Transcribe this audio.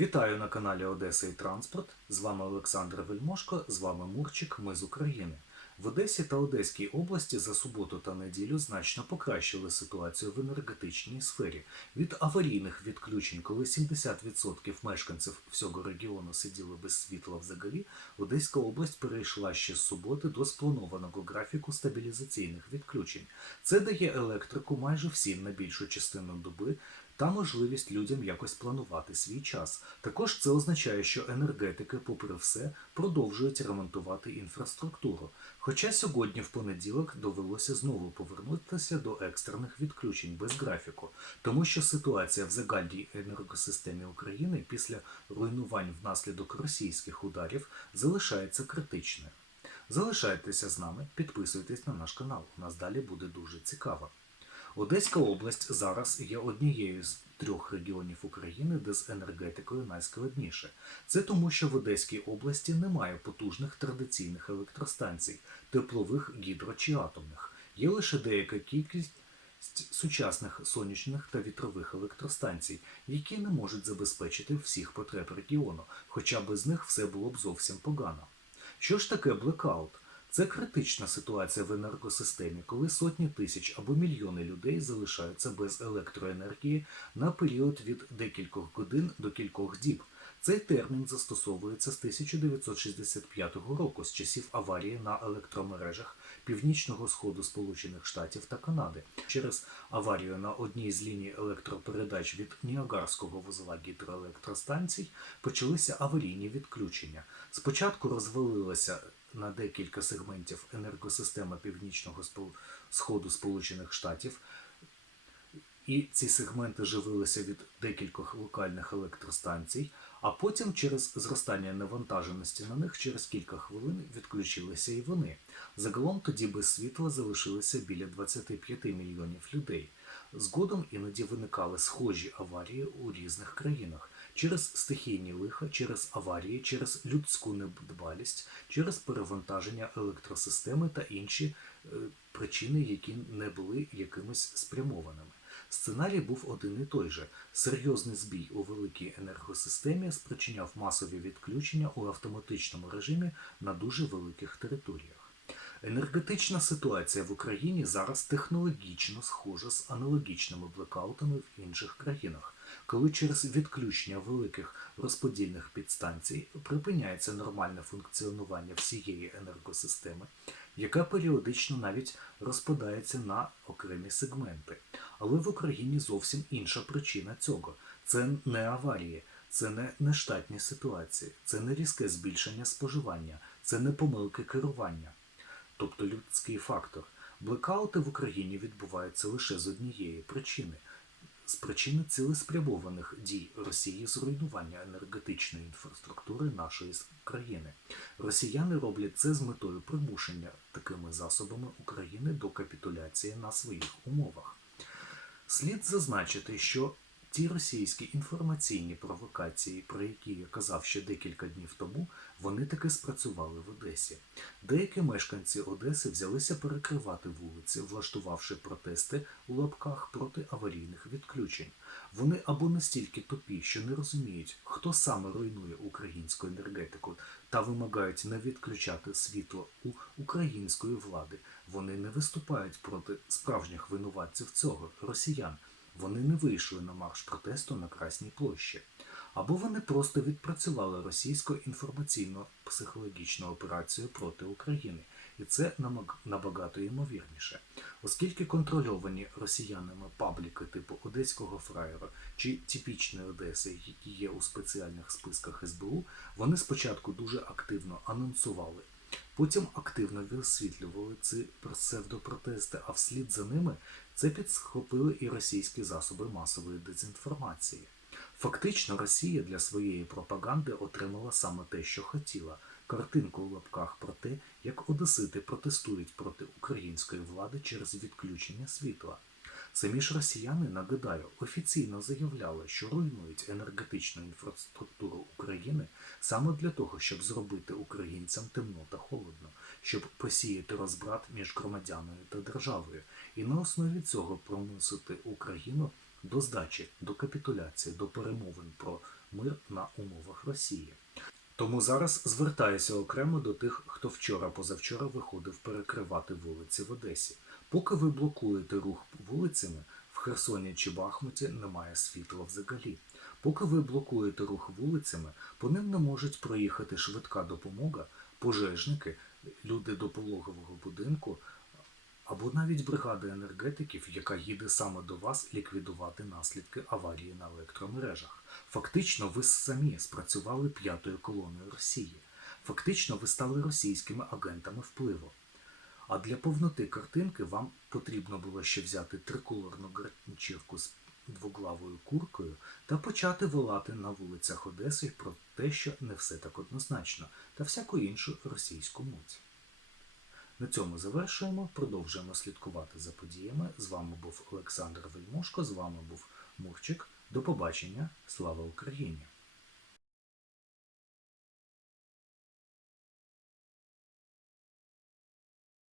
Вітаю на каналі Одеса і Транспорт. З вами Олександр Вельмошко, з вами Мурчик. Ми з України. В Одесі та Одеській області за суботу та неділю значно покращили ситуацію в енергетичній сфері. Від аварійних відключень, коли 70% мешканців всього регіону сиділи без світла взагалі, Одеська область перейшла ще з суботи до спланованого графіку стабілізаційних відключень. Це дає електрику майже всім на більшу частину доби та можливість людям якось планувати свій час. Також це означає, що енергетики, попри все, продовжують ремонтувати інфраструктуру. Хоча сьогодні, в понеділок, довелося знову повернутися до екстрених відключень без графіку, тому що ситуація в загальній енергосистемі України після руйнувань внаслідок російських ударів залишається критичною. Залишайтеся з нами, підписуйтесь на наш канал. У нас далі буде дуже цікаво. Одеська область зараз є однією з трьох регіонів України, де з енергетикою найскладніше. Це тому, що в Одеській області немає потужних традиційних електростанцій, теплових, гідро чи атомних. Є лише деяка кількість сучасних сонячних та вітрових електростанцій, які не можуть забезпечити всіх потреб регіону, хоча без них все було б зовсім погано. Що ж таке блекаут? Це критична ситуація в енергосистемі, коли сотні тисяч або мільйони людей залишаються без електроенергії на період від декількох годин до кількох діб. Цей термін застосовується з 1965 року, з часів аварії на електромережах північного сходу Сполучених Штатів та Канади. Через аварію на одній з ліній електропередач від Ніагарського вузла гідроелектростанцій почалися аварійні відключення. Спочатку розвалилася на декілька сегментів енергосистеми північного сходу Сполучених Штатів. І ці сегменти живилися від декількох локальних електростанцій, а потім через зростання навантаженості на них через кілька хвилин відключилися і вони. Загалом тоді без світла залишилося біля 25 мільйонів людей. Згодом іноді виникали схожі аварії у різних країнах через стихійні лиха, через аварії, через людську недбалість, через перевантаження електросистеми та інші е, причини, які не були якимись спрямованими. Сценарій був один і той же: серйозний збій у великій енергосистемі спричиняв масові відключення у автоматичному режимі на дуже великих територіях. Енергетична ситуація в Україні зараз технологічно схожа з аналогічними блекаутами в інших країнах, коли через відключення великих розподільних підстанцій припиняється нормальне функціонування всієї енергосистеми, яка періодично навіть розпадається на окремі сегменти. Але в Україні зовсім інша причина цього. Це не аварії, це не нештатні ситуації, це не різке збільшення споживання, це не помилки керування тобто людський фактор. Блекаути в Україні відбуваються лише з однієї причини з причини цілеспрямованих дій Росії з руйнування енергетичної інфраструктури нашої країни. Росіяни роблять це з метою примушення такими засобами України до капітуляції на своїх умовах. Слід зазначити, що ті російські інформаційні провокації, про які я казав ще декілька днів тому, вони таки спрацювали в Одесі. Деякі мешканці Одеси взялися перекривати вулиці, влаштувавши протести у лапках проти аварійних відключень. Вони або настільки тупі, що не розуміють, хто саме руйнує українську енергетику, та вимагають не відключати світло у української влади. Вони не виступають проти справжніх винуватців цього росіян. Вони не вийшли на марш протесту на Красній площі. Або вони просто відпрацювали російську інформаційно-психологічну операцію проти України, і це набагато ймовірніше, оскільки контрольовані росіянами пабліки типу Одеського фраєра чи типічної Одеси, які є у спеціальних списках СБУ, вони спочатку дуже активно анонсували, потім активно висвітлювали ці псевдопротести, а вслід за ними це підсхопили і російські засоби масової дезінформації. Фактично, Росія для своєї пропаганди отримала саме те, що хотіла картинку в лапках про те, як одесити протестують проти української влади через відключення світла. Самі ж росіяни, нагадаю, офіційно заявляли, що руйнують енергетичну інфраструктуру України саме для того, щоб зробити українцям темно та холодно, щоб посіяти розбрат між громадяною та державою, і на основі цього примусити Україну до здачі, до капітуляції, до перемовин про мир на умовах Росії. Тому зараз звертаюся окремо до тих, хто вчора позавчора виходив перекривати вулиці в Одесі. Поки ви блокуєте рух вулицями, в Херсоні чи Бахмуті немає світла взагалі. Поки ви блокуєте рух вулицями, по ним не можуть проїхати швидка допомога, пожежники, люди до пологового будинку або навіть бригада енергетиків, яка їде саме до вас ліквідувати наслідки аварії на електромережах. Фактично, ви самі спрацювали п'ятою колоною Росії. Фактично, ви стали російськими агентами впливу. А для повноти картинки вам потрібно було ще взяти триколорну ганчірку з двоглавою куркою та почати волати на вулицях Одеси про те, що не все так однозначно, та всяку іншу російську муть. На цьому завершуємо. Продовжуємо слідкувати за подіями. З вами був Олександр Вельмошко, з вами був Мурчик. До побачення. Слава Україні!